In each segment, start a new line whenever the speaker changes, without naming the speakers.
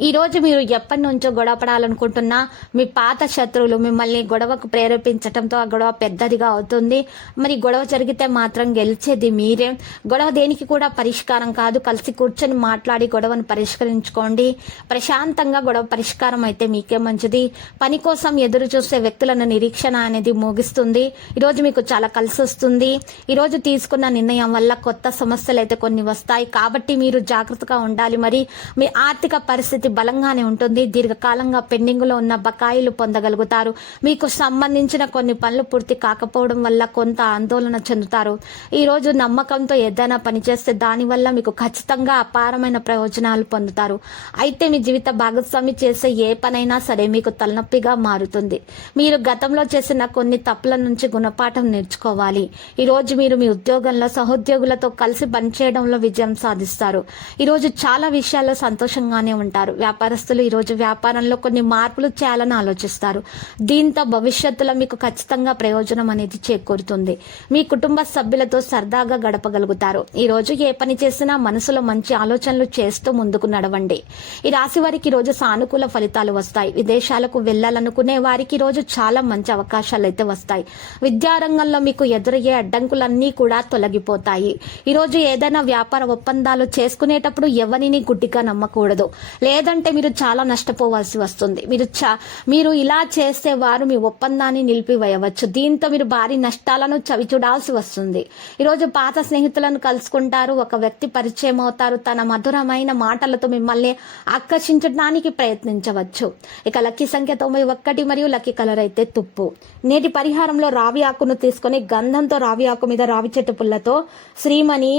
ఈరోజు మీరు ఎప్పటి నుంచో గొడవపడాలనుకుంటున్నా మీ పాత శత్రువులు మిమ్మల్ని గొడవకు ప్రేరేపించడంతో ఆ గొడవ పెద్దదిగా అవుతుంది. మరి గొడవ జరిగితే మాత్రం గెలిచేది మీరే. గొడవ దేనికి కూడా పరిష్కారం కాదు. కలిసి కూర్చొని మాట్లాడి గొడవను పరిష్కరించుకోండి. ప్రశాంతంగా గొడవ పరిష్కారం అయితే మీకే మంచిది. పని కోసం ఎదురు చూసే వ్యక్తులను నిరీక్షణ అనేది ముగిస్తుంది. ఈరోజు మీకు చాలా కలిసి వస్తుంది. ఈరోజు తీసుకున్న నిర్ణయం వల్ల కొత్త సమస్యలు అయితే కొన్ని వస్తాయి. కాబట్టి మీరు జాగ్రత్తగా ఉండాలి. మరి మీ ఆర్థిక పరిస్థితి బలంగానే ఉంటుంది. దీర్ఘకాలంగా పెండింగ్లో ఉన్న బకాయిలు పొందగలుగుతారు. మీకు సంబంధించిన కొన్ని పనులు పూర్తి కాకపోవడం వల్ల కొంత ఆందోళన చెందుతారు. ఈ రోజు నమ్మకంతో ఏదైనా పనిచేస్తే దానివల్ల మీకు ఖచ్చితంగా అపారమైన ప్రయోజనాలు పొందుతారు. అయితే మీ జీవిత భాగస్వామి చేసే ఏ పనైనా సరే మీకు తలనొప్పిగా మారుతుంది. మీరు గతంలో చేసిన కొన్ని తప్పుల నుంచి గుణపాఠం నేర్చుకోవాలి. ఈ రోజు మీరు మీ ఉద్యోగంలో సహోద్యోగులతో కలిసి పనిచేయడంలో విజయం సాధిస్తారు. ఈ రోజు చాలా విషయాల్లో సంతోషంగానే ఉంటారు. వ్యాపారస్తులు ఈరోజు వ్యాపారంలో కొన్ని మార్పులు చేయాలని ఆలోచిస్తారు. దీంతో భవిష్యత్తులో మీకు ఖచ్చితంగా ప్రయోజనం అనేది చేకూరుతుంది. మీ కుటుంబ సభ్యులతో సరదాగా గడపగలుగుతారు. ఈ రోజు ఏ పని చేసినా మనసులో మంచి ఆలోచనలు చేస్తూ ముందుకు నడవండి. ఈ రాశి వారికి ఈరోజు రోజు సానుకూల ఫలితాలు వస్తాయి. విదేశాలకు వెళ్ళాలనుకునే వారికి ఈరోజు రోజు చాలా మంచి అవకాశాలు అయితే వస్తాయి. విద్యారంగంలో మీకు ఎదురయ్యే అడ్డంకులన్నీ కూడా తొలగిపోతాయి. ఈరోజు ఏదైనా వ్యాపార ఒప్పందాలు చేసుకునేటప్పుడు ఎవరిని గుడ్డిగా నమ్మకూడదు. లేదు లేదంటే మీరు చాలా నష్టపోవాల్సి వస్తుంది. మీరు చా మీరు ఇలా చేస్తే వారు మీ ఒప్పందాన్ని నిలిపివేయవచ్చు. దీంతో మీరు భారీ నష్టాలను చవి చూడాల్సి వస్తుంది. ఈరోజు పాత స్నేహితులను కలుసుకుంటారు. ఒక వ్యక్తి పరిచయం అవుతారు. తన మధురమైన మాటలతో మిమ్మల్ని ఆకర్షించడానికి ప్రయత్నించవచ్చు. ఇక లక్కీ సంఖ్య తొంభై ఒక్కటి మరియు లక్కీ కలర్ అయితే తుప్పు. నేటి పరిహారంలో రావి ఆకును తీసుకొని గంధంతో రావి ఆకు మీద రావి చెట్టు పుల్లతో శ్రీమణి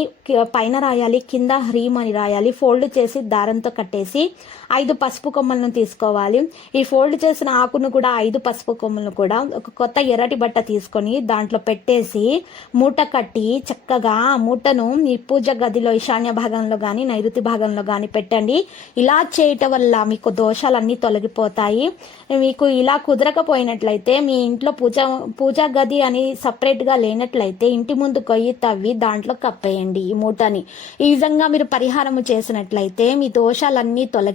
పైన రాయాలి కింద హ్రీమణి రాయాలి ఫోల్డ్ చేసి దారంతో కట్టేసి ఐదు పసుపు కొమ్మలను తీసుకోవాలి. ఈ ఫోల్డ్ చేసిన ఆకును కూడా ఐదు పసుపు కొమ్మలను కూడా ఒక కొత్త ఎర్రటి బట్ట తీసుకొని దాంట్లో పెట్టేసి మూట కట్టి చక్కగా మూటను ఈ పూజ గదిలో ఈశాన్య భాగంలో కానీ నైరుతి భాగంలో కానీ పెట్టండి. ఇలా చేయటం వల్ల మీకు దోషాలన్నీ తొలగిపోతాయి. మీకు ఇలా కుదరకపోయినట్లయితే మీ ఇంట్లో పూజ పూజా గది అని సపరేట్గా లేనట్లయితే ఇంటి ముందు కొయ్యి తవ్వి దాంట్లో కప్పేయండి ఈ మూటని. ఈ విధంగా మీరు పరిహారం చేసినట్లయితే మీ దోషాలన్నీ